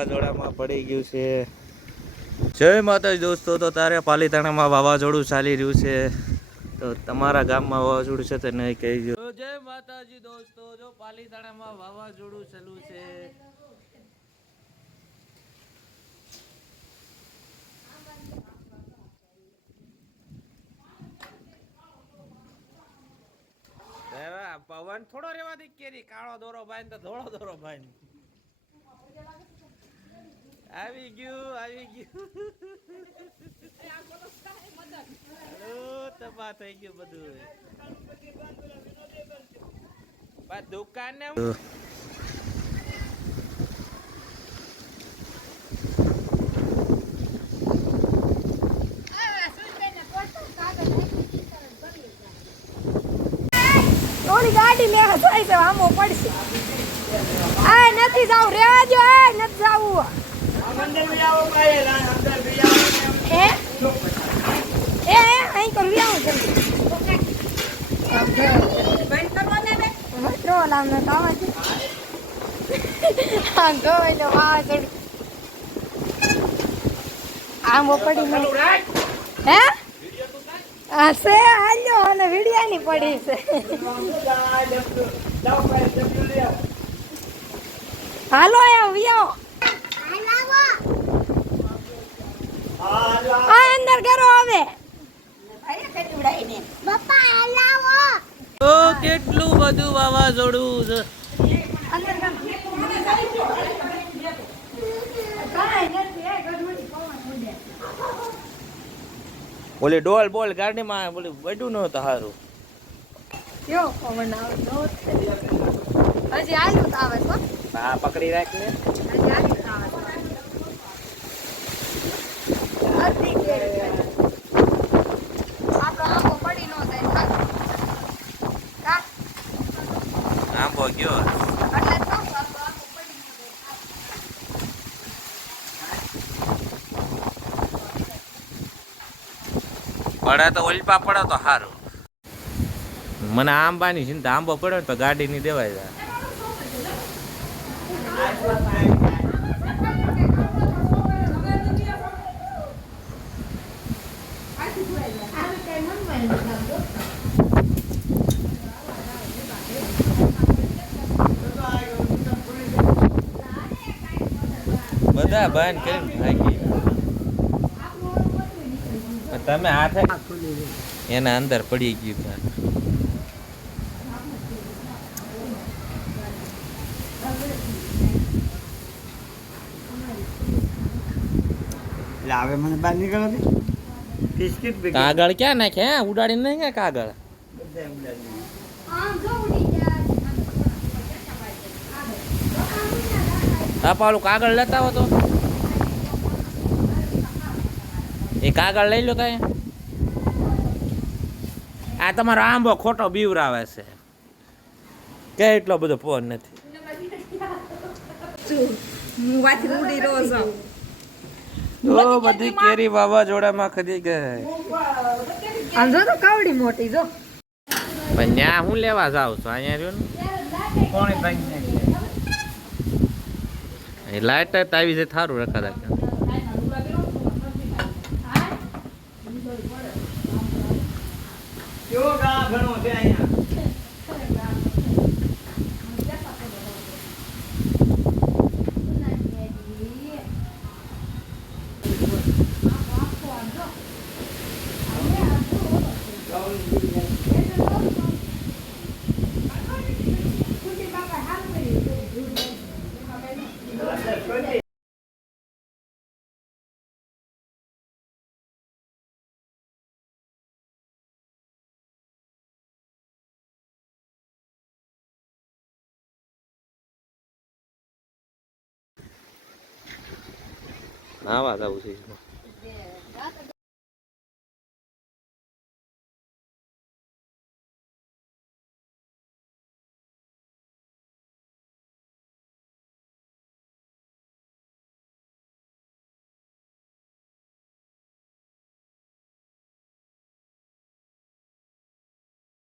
વાવાઝોડામાં પડી ગયું છે. જય માતાજી દોસ્તો. તો તારે પાલીતાણામાં વાવાઝોડું ચાલી રહ્યું છે. તો તમારા ગામમાં વાવાઝોડું છે તો નહીં કહેજો. જય માતાજી દોસ્તો. જો પાલીતાણામાં વાવાઝોડું ચાલુ છે. પવન થોડો રેવા દે કેરી કાળો દોરો બાંધ તો ધોળો દોરો બાંધ. આવી ગયું તબાહ થઈ ગયું બધું. દુકાન ને ગાડી લે જોઈ છે આમો પડશે. આ નથી જાવ રેવા જો. આ નથી જાવું. અંદર બી આવો ભાઈ અંદર બી આવો. એ અહીં કર બી આવો જલ્દી. બંધ કરવો ને બે મતરો લાવ ન તાવા છે. આ ગોય નો વાસડ આમો પડી મે. હે આસે હાલ્યો અને વિડિયાની પડી છે. હાલો આવ્યો આ અંદર કરો હવે. ઓ કેટલું બધું વાવાઝોડું છે. ઓલી ડોલ બોલ ગાડીમાં બોલી બધું નહોતું સારું. કેવો પવન આવે હજી આયુ તો આવે છે. હા પકડી રાખીને હજી આયુ તો આવે અર્ધી કે આપણો આંબો પડી નો જાય. કા આંબો ગયો એટલે તો આંબો પડી નો પડે તો ઓલપા પડે તો સારું. મને આંબાની ચિંતા. આંબો પડ્યો તો ગાડી ની દેવાય જાય. બધા બંધ કરીને ભાગી. તમે હાથે એના અંદર પડી ગયું. લાવે મને બહાર નીકળો દે. બિસ્કિટ કાગળ ક્યાં નાખે? ઉડાડી નહીં કે કાગળ? હા પાલું કાગળ લેતા હો તો એ કાગળ લઈ લો કઈ. આ તમારો આંબો ખોટો બીવરાવે છે. કે એટલો બધો ફોન નથી. તો બધી કેરી વાવાઝોડામાં ખરી ગઈ. આમ જો તો કાવડી મોટી જો. પણ ત્યાં હું લેવા જાઉં છું? અહીંયા રહ્યો ને કોણે ભાઈ લાઈટ આવી જાય થારું રખા રાખે. કેવો ગા ઘણો છે અહીંયા. નાવા જવું છે.